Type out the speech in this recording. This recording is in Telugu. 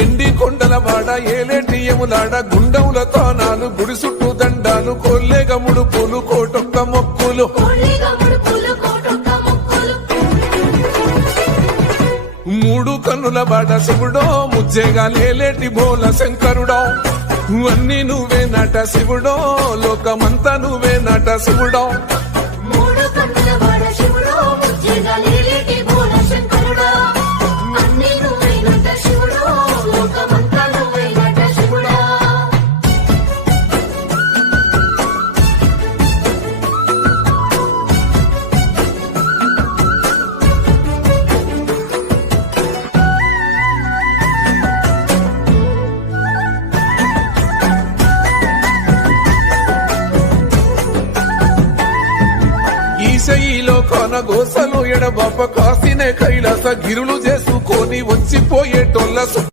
ఎండి కొండల వాడ ఏలేటియములాడ గుండముల తానాలు గుడి చుట్టూ దండాలు కొల్లేగ ముడుపులు కోటొక్క మొక్కులు మూడు కన్నుల బాట శివుడో ముజ్జేగా లేలేటి బోల శంకరుడో అన్ని నువ్వే నట శివుడో లోకమంతా నువ్వే నట శివుడో ఈశయిలో కొన గోసలు ఎడబాప కాసినే కైలాస గిరులు చేసుకొని వచ్చిపోయేటోళ్ళ